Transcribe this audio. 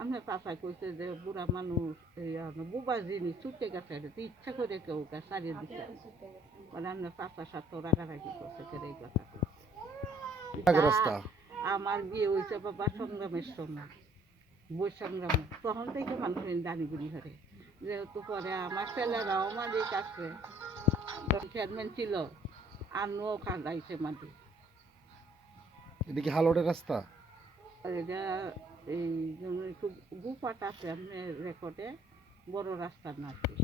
আমরা চাচা কইছে যে বুড়া মানুষ এই আর বুবা জিনিস ছুটতে গেছে এটা ইচ্ছা করে কেউ কে সারিয়ে দিছে। মানে আমরা চাচার সাথে রাগারাগি করছে কেরে এই কথা রাস্তা আমার বিয়ে হয়েছে বাবা সংগ্রামের সময় বই সংগ্রাম। তখন থেকে মানুষের দানিগুনি ধরে। যেহেতু পরে আমার ছেলেরাও আমাদের কাছে চেয়ারম্যান ছিল আর আমিও খাগাইছে মাটি এদিকে হালোটের রাস্তা? এটা এই খুব গুপাট আছে আপনার রেকর্ডে বড় রাস্তার না আর কি।